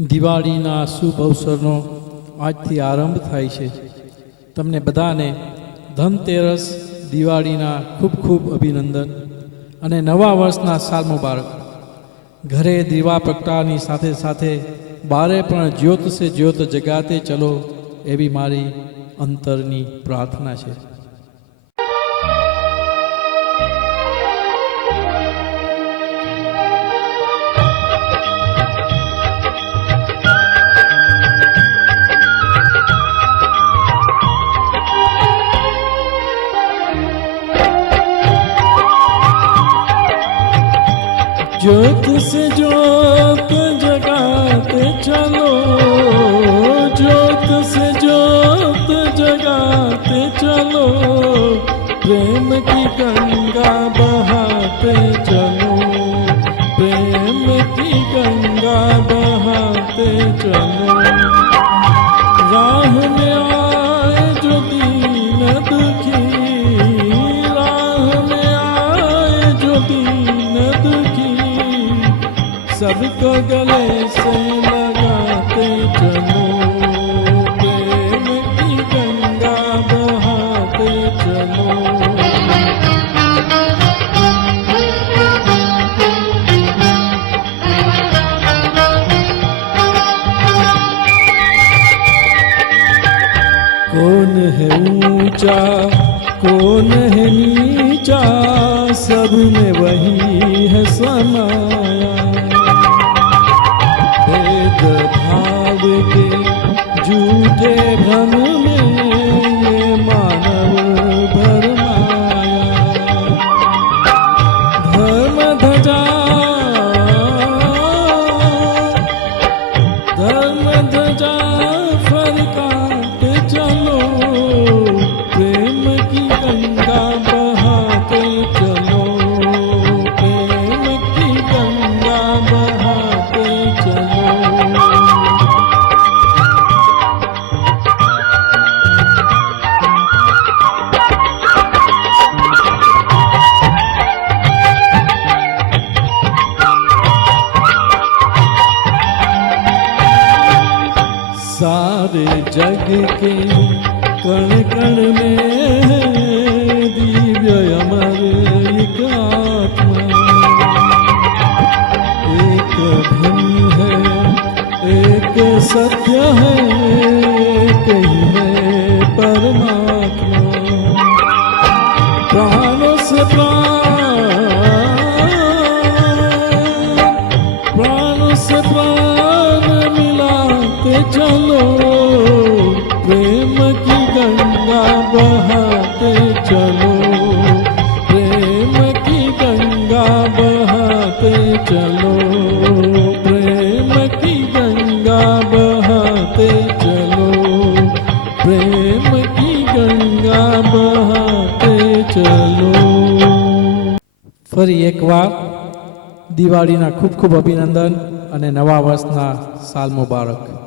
દિવાળીના શુભ અવસરનો આજથી આરંભ થાય છે. તમને બધાને ધનતેરસ દિવાળીના ખૂબ ખૂબ અભિનંદન અને નવા વર્ષના સાલ મુબારક. ઘરે દીવા પ્રગટાવવાની સાથે સાથે બારે પણ જ્યોત સે જ્યોત જગાતે ચલો એવી મારી અંતરની પ્રાર્થના છે. ज्योत से ज्योत जगाते चलो, ज्योत से ज्योत जगाते चलो, प्रेम की गंगा बहाते चलो, प्रेम की गंगा बहाते चलो. राह में आए जो दीन दुखी, राह में आए जो दीन दुखी, सबको गले से लगाते चलो, प्रेम की गंगा बहाते चलो. कौन है ऊंचा कौन है नीचा, सब में वही है समाया. भाव के झूठे भ्रम में ये मानव भरमाया. धर्म ध्वजा फरकाते चलो, प्रेम की गंगा बहाते चलो, प्रेम की गंगा बहाते चलो. सारे जग के कण कण में दिव्य अमर एक आत्मा, एक धनी है एक सत्य है, एक ही है परमात्मा. प्राणों से प्राणों से प्राण मिलाते चलो, प्रेम की गंगा बहाते चलो, प्रेम की गंगा बहाते चलो, प्रेम की गंगा बहाते चलो, प्रेम की गंगा बहाते चलो. ફરી એકવાર દિવાળીના ખૂબ ખૂબ અભિનંદન અને નવા વર્ષના સાલ મુબારક.